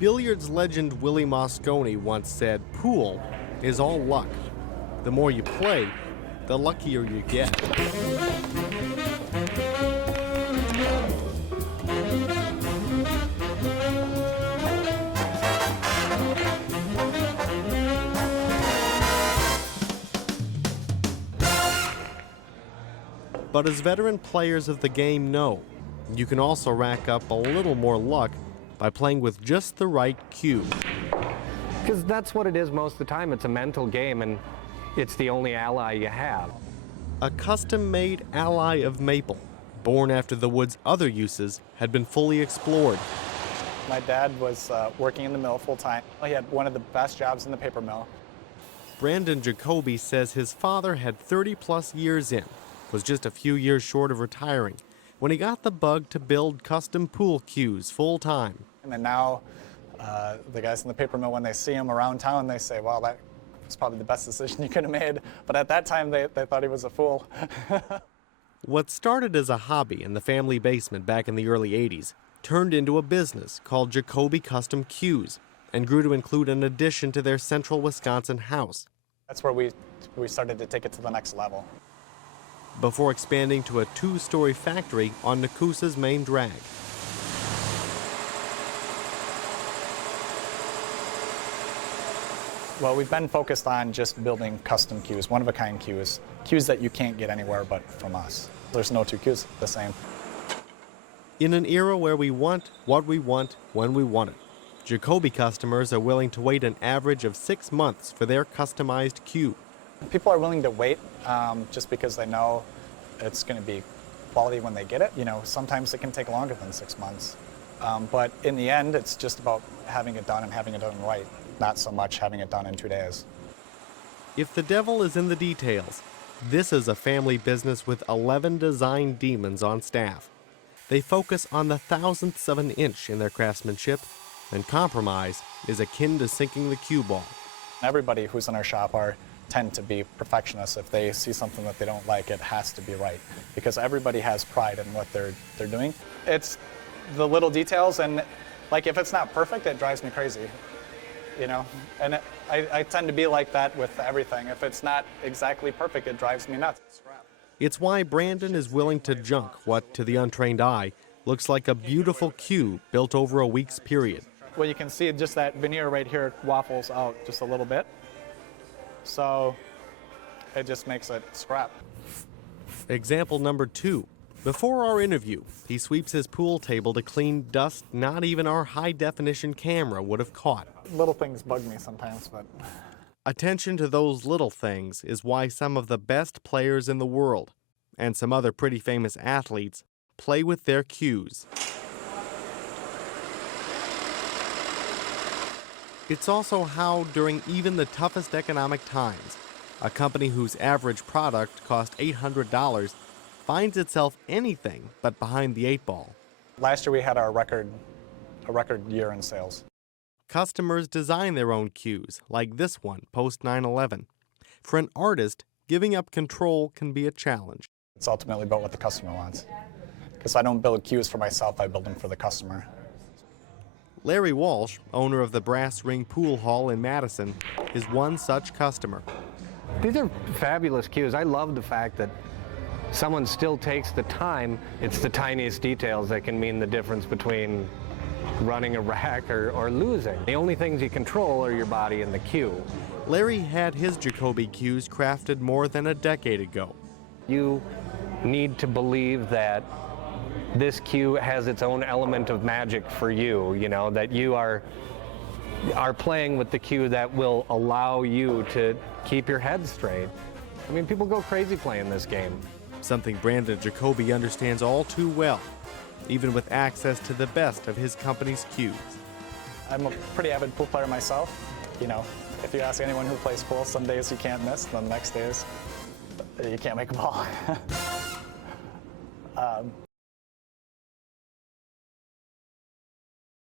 Billiards legend Willie Mosconi once said, "Pool is all luck. The more you play, the luckier you get." But as veteran players of the game know, you can also rack up a little more luck by playing with just the right cue. Because that's what it is most of the time. It's a mental game, and it's the only ally you have. A custom-made ally of maple, born after the wood's other uses had been fully explored. My dad was working in the mill full-time. He had one of the best jobs in the paper mill. Brandon Jacoby says his father had 30-plus years in, was just a few years short of retiring, when he got the bug to build custom pool cues full-time. And then now, the guys in the paper mill, when they see him around town, they say, "Wow, that was probably the best decision you could have made." But at that time, they thought he was a fool. What started as a hobby in the family basement back in the early 80s turned into a business called Jacoby Custom Cues and grew to include an addition to their central Wisconsin house. That's where we started to take it to the next level. Before expanding to a 2-story factory on Nakusa's main drag. Well, we've been focused on just building custom cues, one-of-a-kind cues, cues that you can't get anywhere but from us. There's no two cues the same. In an era where we want what we want when we want it, Jacoby customers are willing to wait an average of 6 months for their customized cue. People are willing to wait just because they know it's going to be quality when they get it. You know, sometimes it can take longer than 6 months. But in the end, it's just about having it done and having it done right, not so much having it done in 2 days. If the devil is in the details, this is a family business with 11 design demons on staff. They focus on the thousandths of an inch in their craftsmanship, and compromise is akin to sinking the cue ball. Everybody who's in our shop tend to be perfectionists. If they see something that they don't like, it has to be right, because everybody has pride in what they're doing. It's the little details, and like if it's not perfect, it drives me crazy, you know? And I tend to be like that with everything. If it's not exactly perfect, it drives me nuts. It's why Brandon is willing to junk what, to the untrained eye, looks like a beautiful cue built over a week's period. Well, you can see just that veneer right here waffles out just a little bit. So it just makes it scrap. Example number 2. Before our interview, he sweeps his pool table to clean dust not even our high-definition camera would have caught. Little things bug me sometimes, but... Attention to those little things is why some of the best players in the world, and some other pretty famous athletes, play with their cues. It's also how, during even the toughest economic times, a company whose average product cost $800 finds itself anything but behind the 8 ball. Last year we had a record year in sales. Customers design their own cues, like this one, post 9/11. For an artist, giving up control can be a challenge. It's ultimately about what the customer wants. Because I don't build cues for myself, I build them for the customer. Larry Walsh, owner of the Brass Ring Pool Hall in Madison, is one such customer. These are fabulous cues. I love the fact that someone still takes the time. It's the tiniest details that can mean the difference between running a rack or losing. The only things you control are your body and the cue. Larry had his Jacoby cues crafted more than a decade ago. You need to believe that this cue has its own element of magic for you, you know, that you are playing with the cue that will allow you to keep your head straight. I mean, people go crazy playing this game. Something Brandon Jacoby understands all too well, even with access to the best of his company's cues. I'm a pretty avid pool player myself. You know, if you ask anyone who plays pool, some days you can't miss, then the next days you can't make a ball.